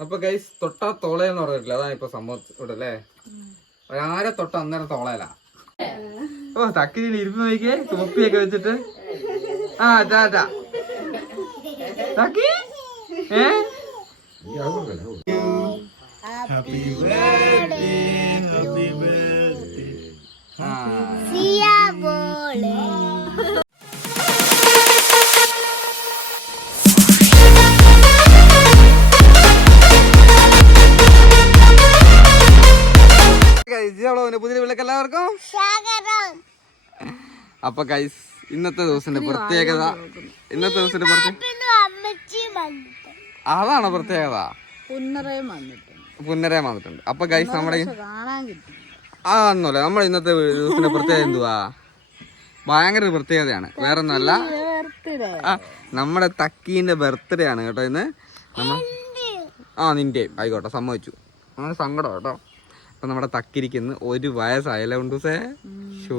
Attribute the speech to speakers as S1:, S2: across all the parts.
S1: അപ്പൊ ഗൈസ് തൊട്ടാ തോളയെന്ന് പറഞ്ഞിട്ടില്ല? അതാണ് ഇപ്പൊ സംഭവം ഇവിടെ അല്ലേ ആരെ തൊട്ട അന്നേരം തോളയല ഓ തക്കിരി ഇരുന്ന് നോക്കിയേ തൊപ്പിയൊക്കെ വെച്ചിട്ട്. ആ ടാറ്റ തക്കി? ഏ? ആ.
S2: സിയ ബോൾ
S1: പുതിയ വിളക്ക് എല്ലാവർക്കും അപ്പൊ കൈസ് ഇന്നത്തെ ദിവസത്തിന്റെ പ്രത്യേകത ഇന്നത്തെ ദിവസത്തിന്റെ അതാണ് പ്രത്യേകത?
S3: പുന്നരയം വന്നിട്ടുണ്ട്.
S1: അപ്പൊ ഗൈസ് നമ്മുടെ ആ ഒന്നുമല്ല. നമ്മുടെ ഇന്നത്തെ ദിവസത്തിന്റെ പ്രത്യേകത എന്തുവാ? ഭയങ്കര ഒരു പ്രത്യേകതയാണ്. വേറെ ഒന്നുമല്ല നമ്മുടെ തക്കീന്റെ ബർത്ത്ഡേ ആണ് കേട്ടോ ഇന്ന്. നമ്മൾ ആ നിന്റെയും. ആയിക്കോട്ടെ സമ്മതിച്ചു. അങ്ങനെ സങ്കടം കേട്ടോ. അപ്പൊ നമ്മുടെ തക്കിരിക്കുന്ന ഒരു വയസ്സായല്ലേ ഉണ്ടൂസേ? ഷോ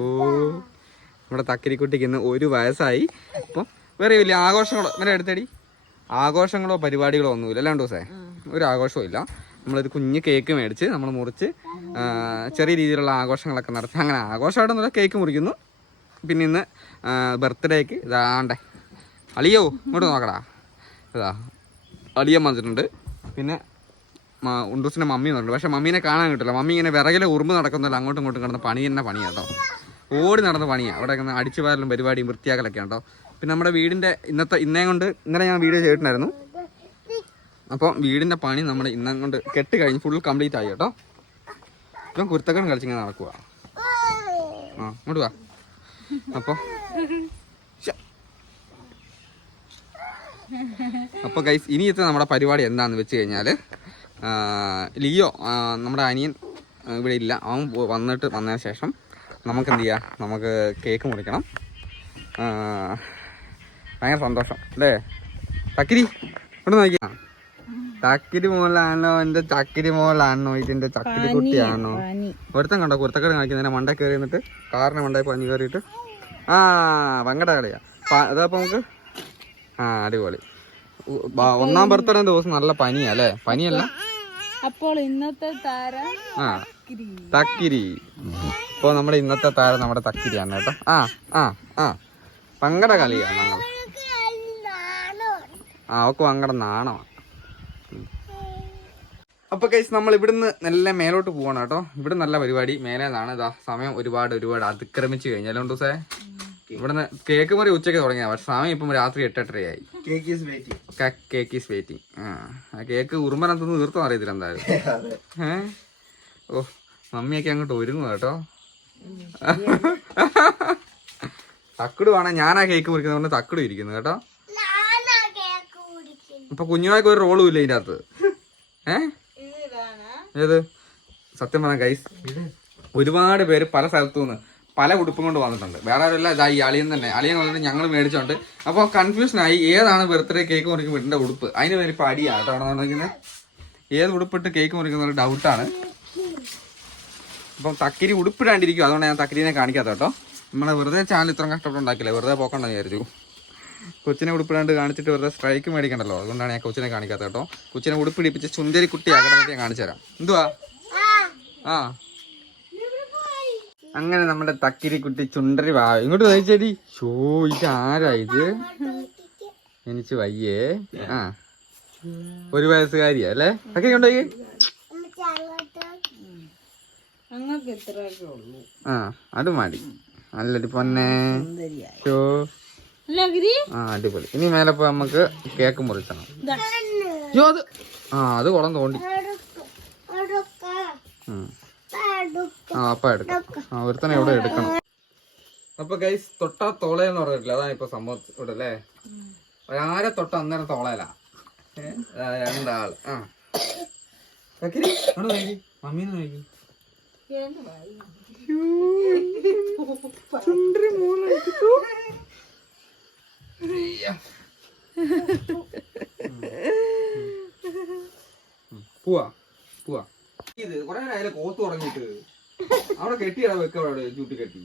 S1: നമ്മുടെ തക്കിരിക്കുട്ടിക്ക് ഇന്ന് ഒരു വയസ്സായി. അപ്പം വേറെ വലിയ ആഘോഷങ്ങളോ ഇങ്ങനെ എടുത്തടി. ആഘോഷങ്ങളോ പരിപാടികളോ ഒന്നുമില്ല അല്ലാണ്ട് ദിവസേ ഒരു ആഘോഷവും ഇല്ല. നമ്മളൊരു കുഞ്ഞ് കേക്ക് മേടിച്ച് നമ്മൾ മുറിച്ച് ചെറിയ രീതിയിലുള്ള ആഘോഷങ്ങളൊക്കെ നടത്തി. അങ്ങനെ ആഘോഷമായിട്ടൊന്നുമില്ല കേക്ക് മുറിക്കുന്നു. പിന്നെ ഇന്ന് ബർത്ത്ഡേക്ക് ഇതാണ്ടേ അളിയോ ഇങ്ങോട്ട് നോക്കടാ. ഇതാ അളിയൻ വന്നിട്ടുണ്ട്. പിന്നെ ഉണ്ടൂസിന്റെ മമ്മി വന്നിട്ടുണ്ട് പക്ഷേ മമ്മീനെ കാണാൻ കിട്ടില്ല. മമ്മി ഇങ്ങനെ വിറകിലെ ഉറുമ്പ് നടക്കുന്നില്ല അങ്ങോട്ടും ഇങ്ങോട്ടും കിടന്ന് പണി തന്നെ പണിയാണ് കേട്ടോ ഓടി നടന്ന പണിയാണ് അവിടെ കിടന്ന് അടിച്ചു വാരലും പരിപാടിയും വൃത്തിയാക്കലൊക്കെ ഉണ്ടോ പിന്നെ നമ്മുടെ വീടിന്റെ ഇന്നത്തെ ഇന്നേ കൊണ്ട് ഇന്നലെ ഞാൻ വീഡിയോ ചെയ്തിട്ടുണ്ടായിരുന്നു. അപ്പോൾ വീടിന്റെ പണി നമ്മൾ ഇന്നേ കൊണ്ട് കെട്ട് കഴിഞ്ഞ് ഫുൾ കംപ്ലീറ്റ് ആയി കേട്ടോ ഇപ്പം കുരുത്തക്കൻ കളിച്ചിങ്ങനെ നടക്കുക ആ ഇങ്ങോട്ട് വാ. അപ്പോൾ അപ്പോൾ ഗൈസ് ഇനിയത്തെ നമ്മുടെ പരിപാടി എന്താണെന്ന് വെച്ച് കഴിഞ്ഞാൽ ലിയോ നമ്മുടെ അനിയൻ ഇവിടെ ഇല്ല. അവൻ വന്നിട്ട് വന്നതിന് ശേഷം നമുക്ക് എന്ത് ചെയ്യാം? നമുക്ക് കേക്ക് മുറിക്കണം. ഭയങ്കര സന്തോഷം അല്ലേ? തക്കിരി ഇവിടെ നോക്കിയാ തക്കിരി മോലാണോ എന്റെ ചക്കിരി മോലാണോ ഇതിന്റെ ചക്കിരി കുട്ടിയാണോ ഒരുത്തൻ കണ്ടോ കുരുത്തക്കട കാണിക്കുന്നതിന് മണ്ട കയറി നിന്നിട്ട് കാറിന് മണ്ടായി പഞ്ഞു കയറിയിട്ട്. ആ വങ്കട കളിയാ. അതാ അതപ്പോ നമുക്ക്? ആ അടിപൊളി. ഒന്നാം ബർത്ത്ഡേ ദിവസം നല്ല പനിയാ അല്ലേ? പനിയല്ല?
S3: അപ്പോൾ ഇന്നത്തെ താരം
S1: ആ തക്കിരി. ഇപ്പൊ നമ്മുടെ ഇന്നത്തെ താരം നമ്മുടെ തക്കിരിയാണ് കേട്ടോ. ആ ആ ആ. പങ്കട കളിയാണ് ഞങ്ങൾ ആ അവക്ക് പങ്കട നാണമാണ് അപ്പൊ കൈസ് നമ്മൾ ഇവിടുന്ന് നല്ല മേലോട്ട് പോവാണ് കേട്ടോ. ഇവിടെ നല്ല പരിപാടി. മേലേന്നാണ് ഇതാ സമയം ഒരുപാട് ഒരുപാട് അതിക്രമിച്ചു കഴിഞ്ഞാലും ദിവസേ ഇവിടുന്ന് കേക്ക് മുറി ഉച്ചയ്ക്ക് തുടങ്ങിയാ. പക്ഷെ സമയം ഇപ്പം രാത്രി എട്ടെട്ടരയായി. കേക്ക് ഈസ് വെയിറ്റിംഗ് ആ കേക്ക് ഉറുമ്പനത്തൊന്നും തീർത്തും അറിയത്തില്ല എന്തായാലും. ഏ? ഓ മമ്മിയൊക്കെ അങ്ങോട്ട് ഒരുങ്ങും കേട്ടോ. തക്കട് വേണം ഞാനാ കേക്ക് മുറിക്കുന്നതുകൊണ്ട് തക്കട് ഇരിക്കുന്നു കേട്ടോ. ഇപ്പൊ കുഞ്ഞുമായിക്ക് ഒരു റോളും ഇല്ല ഇതിനകത്ത്. അകത്ത് ഏ ഏത്? സത്യം പറഞ്ഞ ഗൈസ് ഒരുപാട് പേര് പല സ്ഥലത്തു നിന്ന് പല ഉടുപ്പും കൊണ്ട് വന്നിട്ടുണ്ട്. വേറെ ആരല്ല ഇതാ ഈ അളിയൻ തന്നെ. അളിയൻ വന്നിട്ട് ഞങ്ങൾ മേടിച്ചോണ്ട്. അപ്പോൾ കൺഫ്യൂഷനായി ഏതാണ് ബർത്ത്ഡേ കേക്ക് മുറിക്കും വീടിന്റെ ഉടുപ്പ്? അതിന് പേര് ഇപ്പൊ അടിയാ കേട്ടോ അവിടെ ഏത് ഉടുപ്പിട്ട് കേക്ക് മുറിക്കുന്ന ഒരു ഡൗട്ടാണ് അപ്പം തക്കിരി ഉടുപ്പിടാണ്ടിരിക്കും അതുകൊണ്ട് ഞാൻ തക്കിരിനെ കാണിക്കാത്ത കേട്ടോ. നമ്മളെ വെറുതെ ചാനൽ ഇത്രയും കഷ്ടപ്പെട്ടുണ്ടാക്കില്ല വെറുതെ പോക്കണ്ടെന്ന് വിചാരിച്ചു. കൊച്ചിനെ ഉടുപ്പിടാണ്ട് കാണിച്ചിട്ട് വെറുതെ സ്ട്രൈക്ക് മേടിക്കണ്ടല്ലോ. അതുകൊണ്ടാണ് ഞാൻ കൊച്ചിനെ കാണിക്കാത്ത കേട്ടോ. കൊച്ചിനെ ഉടുപ്പിടിപ്പിച്ച് സുന്ദരി കുട്ടി അകടന്നിട്ട് ഞാൻ കാണിച്ചു തരാം എന്തുവാ? ആ. അങ്ങനെ നമ്മുടെ തക്കിരി കുട്ടി ചുണ്ടരി വാ. ഇങ്ങോട്ട് ചോദിച്ചേടി ഷോ ഇത് ആരാ ഇത്? എനിക്ക് വയ്യേ. ആ. ഒരു വയസ്സുകാരിയാ അല്ലേ? തക്കിരി
S3: ഉള്ളൂ.
S1: ആ അത് മതി. നല്ലൊരു പൊന്നെ. ഷോ. ആ അടിപൊളി. ഇനി മേലെ പോയി നമുക്ക് കേക്ക് മുറിച്ചണം. യോ അത്. ആ അത് കുളം തോണ്ടി. ഉം. ആ അപ്പ എടുക്കാം ആ ഒരുത്തനെ ഇവിടെ എടുക്കണം അപ്പൊ ഗൈസ് തൊട്ടാ തോളയെന്ന് പറഞ്ഞിട്ടില്ല അതാണ് ഇപ്പൊ സംഭവം ഇവിടെ അല്ലേ ആരെ തൊട്ട അന്നേരം തോളയല രണ്ടാൾ ആ മമ്മീന്ന് നോക്കി ചുണ്ടരി. പോവാ പോവാ ഇത് കൊറേ നേരം കോത്ത് തുടങ്ങിയിട്ട്. അവിടെ കെട്ടിയടാ വെക്ക അവിടെ ചൂട്ടി കെട്ടി.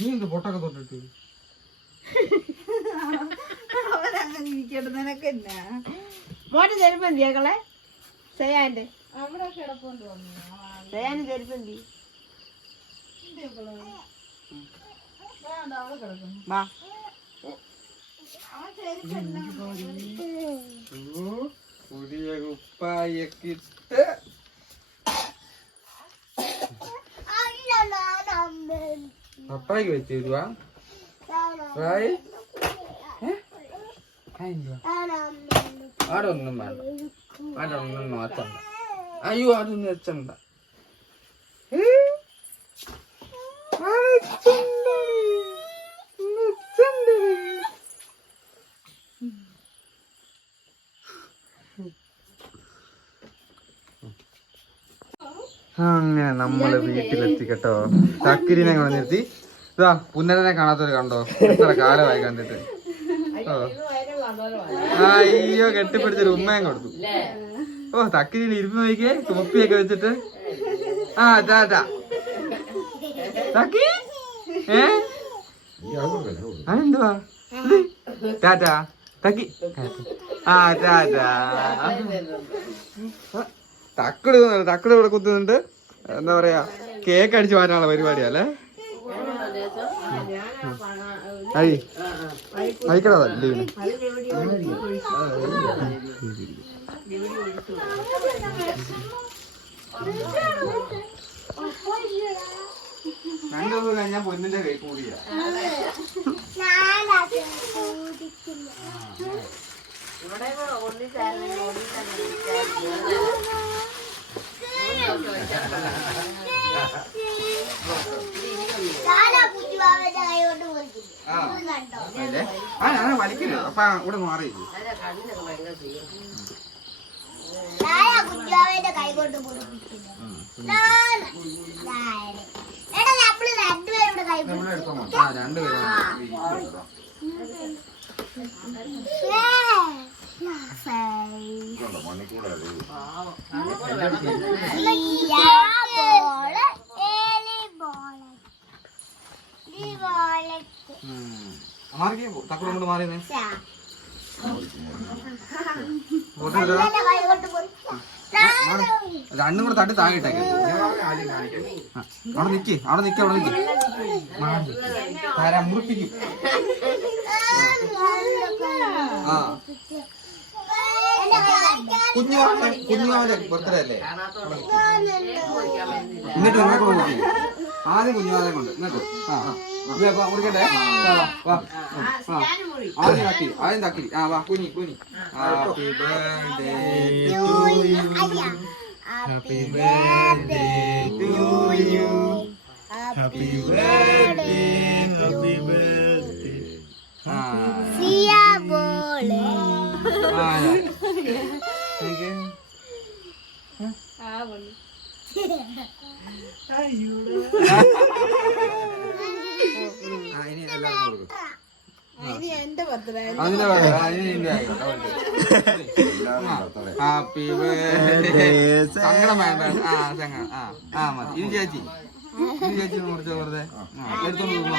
S1: നീ എന്ത് പൊട്ടൊക്കെ തൊട്ടിട്ട്?
S3: ഇരിക്കട്ടെ നിനക്ക് എന്നാ?
S4: മോട്ട് ചെയ്യാന്റെ
S3: അവിടെ കിടപ്പുണ്ട് അവിടെ കിടക്കുന്നു.
S4: വാ.
S1: പുതിയ കുപ്പായൊക്കെ ഇട്ട്
S2: അല്ല ഞാൻ അമ്മ
S1: പപ്പായ്ക്ക് വെച്ച് തരുവാ റായ്
S2: ഞാൻ അമ്മ
S1: അവിടെ ഒന്നും വേണ്ട അവിടെ ഒന്നും നോച്ചണ്ട അയ്യോ അതൊന്നും വെച്ചണ്ട ഏ? അങ്ങനെ നമ്മൾ വീട്ടിലെത്തി കേട്ടോ. ചക്കിരിനെ കൊണ്ട് നിർത്തി. ഇതാ പുന്നരനെ കാണാത്തൊരു കണ്ടോ? എത്ര കാലമായി കണ്ടിട്ട്. അയ്യോ കെട്ടിപ്പിടിച്ചൊരു ഉമ്മയും കൊടുത്തു. ഓ തക്കിരിയിൽ ഇരുന്ന് നോക്കിയേ തൊപ്പിയൊക്കെ വെച്ചിട്ട്. ആ അതാ തക്കി ഏ? അതെന്തുവാ? ടാറ്റാ തക്കി ആ ടാറ്റാ തക്കട് തക്കട് ഇവിടെ കുത്തുന്നുണ്ട്. എന്താ പറയാ കേക്ക് അടിച്ചു മാറ്റാനുള്ള പരിപാടിയാ അല്ലേ അഴി അയക്കടാ ലീവിന്. രണ്ടു ദിവസം കഴിഞ്ഞാൽ പൊന്നിന്റെ കൈ കൂടിയാ
S2: ഞാനാ കുഞ്ഞുവാവന്റെ കൈ കൊണ്ട് കുടിക്കില്ല
S1: ആ ഞാൻ വലിക്കില്ല. അപ്പൊ ഇവിടെ മാറി.
S2: ഞാനാ കുഞ്ഞുവാവന്റെ കൈ കൊണ്ട് കുടിപ്പിക്കില്ല ഞാനാ. ഞാൻ. എടാ നമ്മൾ രണ്ടുപേരും ഇവിടെ കൈ
S1: നമ്മൾ എടുത്തോ ആ രണ്ടുപേരും മാറിക്കേ തക്കട് കൊണ്ട് മാറിയെന്നേ ഫോട്ടോ എടുത്തോ രണ്ടും കൂടെ തട്ടി ആ, അവിടെ നിക്ക് അവിടെ നിക്ക് അവിടെ നിക്ക് ആരാ മുറിപ്പിക്കും ആ കുഞ്ഞുമാവന്റെ ബർത്ത്ഡേ അല്ലേ. എന്നിട്ട് നിങ്ങളെ മുറിപ്പിക്കും ആദ്യം കുഞ്ഞുമാവനെ കൊണ്ട്. എന്നിട്ട് ആ ആ. ഇല്ലേ, വാ, മുറിക്കട്ടെ. വാ, വാ, വാ. ആ. ആദ്യം തക്കിരി ആദ്യം തക്കിരി ആ വാ കുഞ്ഞി കുഞ്ഞി. Happy birthday to you happy birthday to you happy birthday happy birthday ആ. ആ താങ്ക് യു
S3: ആ പള്ളി
S1: ഹാപ്പി സങ്കടം വേണ്ട. ആ സങ്കടം. ആ ആ മതി. ഇത് ചേച്ചി? ഇത് ചേച്ചി മുറിച്ചോ വെറുതെ. ആ എടുത്തോണ്ട് പോകുമ്പോ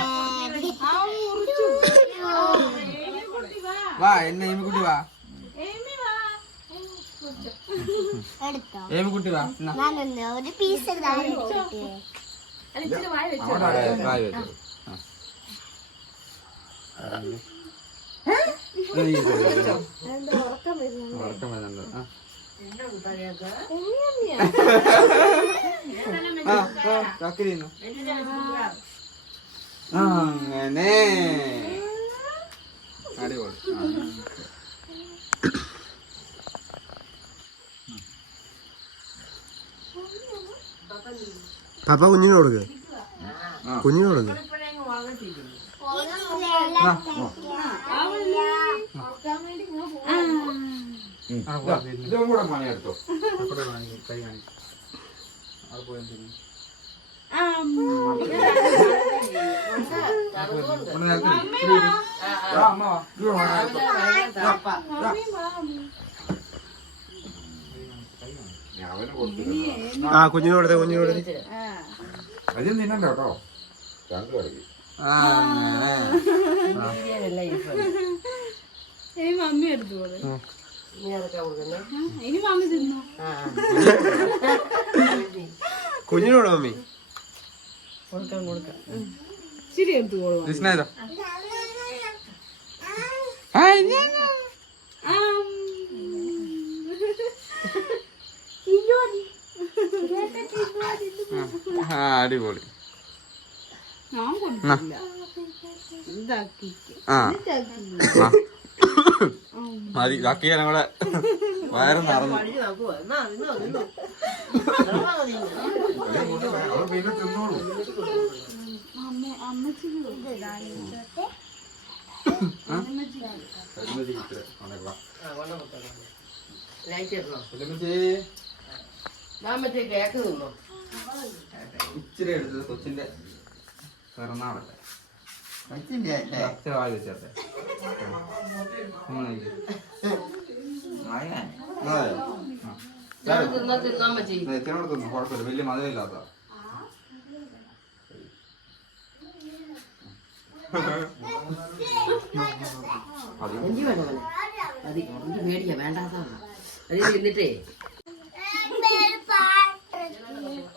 S3: ആ മുറിച്ചു.
S1: വാ എന്നെ ഏമിക്കുട്ടി വാ. ഏമിക്കുട്ടി വാ
S2: ഒരു പീസ്.
S1: ഉറക്കം വരുന്നുണ്ട്. ആ, അങ്ങനെ അടിപൊളി ആ.
S5: പപ്പ കുഞ്ഞിന് കൊടുക്ക്. കുഞ്ഞിന് കൊടുക്ക്
S1: ആ, ആ
S5: കുഞ്ഞിന് കൊടുത്തേ കുഞ്ഞിന്
S1: കേട്ടോ.
S3: ഏമ മമ്മി ഇനി മമ്മി തിന്നോ.
S4: ആ
S5: കുഞ്ഞിനോട് മമ്മി?
S4: കൊടുക്കാം കൊടുക്കാം.
S3: ശരി എടുത്തു
S1: ജിസ്ന ഇതാ ആ അടിപൊളി. ആ. മതി ബാക്കി ഞങ്ങളെ വയറ് നിറഞ്ഞു.
S4: ഇടണോ? ഞാൻ മറ്റേ കേക്ക് തിന്നോ?
S1: ഇച്ചിരി എടുത്തത് കൊച്ചിന്റെ പിറന്നാളല്ലേ? അച്ഛൻ വായി
S4: തിന്നാ
S1: കുഴപ്പമില്ല. വലിയ മധുരമില്ലാത്ത.
S4: എനിക്ക് പേടിയാ വേണ്ടാത്തതാണ് അത് തിന്നിട്ടേ
S3: എനിക്കില്ലേ ചേട്ടായി ഇല്ലേ
S4: വേണ്ട പൈസ കൂടെ താഴെ ജീവ കഴിച്ചില്ല
S3: ഞാൻ കൊണ്ടേ
S4: ഞാൻ കൊടുത്ത- ഇച്ചാ കഴിച്ചോന്നേ. ഓ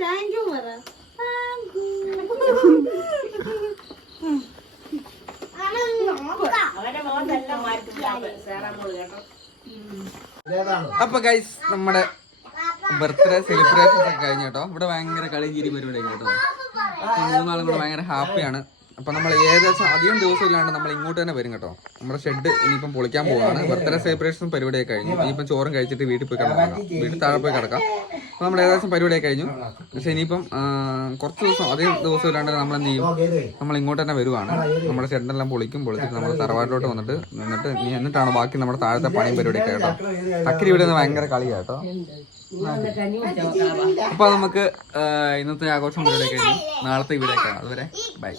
S3: താങ്ക് യു പറ.
S1: അപ്പൊ ഗൈസ് നമ്മുടെ ബർത്ത്ഡേ സെലിബ്രേഷൻ ഒക്കെ കഴിഞ്ഞു കേട്ടോ. ഇവിടെ ഭയങ്കര കളി ചിരി പരിപാടി കേട്ടോ. മൂന്നാളും കൂടെ ഭയങ്കര ഹാപ്പിയാണ് അപ്പൊ നമ്മൾ ഏകദേശം അധികം ദിവസം ഇല്ലാണ്ട് നമ്മൾ ഇങ്ങോട്ട് തന്നെ വരും കേട്ടോ. നമ്മുടെ ഷെഡ് ഇനിയിപ്പം പൊളിക്കാൻ പോവാണ്. ബർത്ത്ഡേ സെലിബ്രേഷനും പരിപാടിയൊക്കെ കഴിഞ്ഞു. ഇനിയിപ്പം ചോറും കഴിച്ചിട്ട് വീട്ടിൽ പോയി കിടക്കാം. വീട്ടിൽ താഴെ പോയി കിടക്കാം. അപ്പൊ നമ്മൾ ഏകദേശം പരിപാടിയൊക്കെ കഴിഞ്ഞു. പക്ഷെ ഇനിയിപ്പം കുറച്ച് ദിവസം അധികം ദിവസം ഇല്ലാണ്ട് നമ്മൾ എന്ത് ചെയ്യും? നമ്മൾ ഇങ്ങോട്ട് തന്നെ വരുവാണ്. നമ്മുടെ ചെണ്ടെല്ലാം പൊളിക്കും പൊളിച്ചിട്ട് നമ്മൾ തറവാട്ടിലോട്ട് വന്നിട്ട് നിന്നിട്ട് ഇനി എന്നിട്ടാണ് ബാക്കി നമ്മുടെ താഴത്തെ പണിയും പരിപാടിയൊക്കെ കേട്ടോ. തക്കരി ഇവിടെ നിന്ന് ഭയങ്കര കളിയാ കേട്ടോ.
S4: നിങ്ങളുടെ കഞ്ഞി കുടിച്ചോ
S1: അപ്പൊ നമുക്ക് ഇന്നത്തെ ആഘോഷം പരിപാടിയൊക്കെ കഴിഞ്ഞു. നാളത്തെ ഇവിടെ കാണാം. അതുവരെ ബൈ.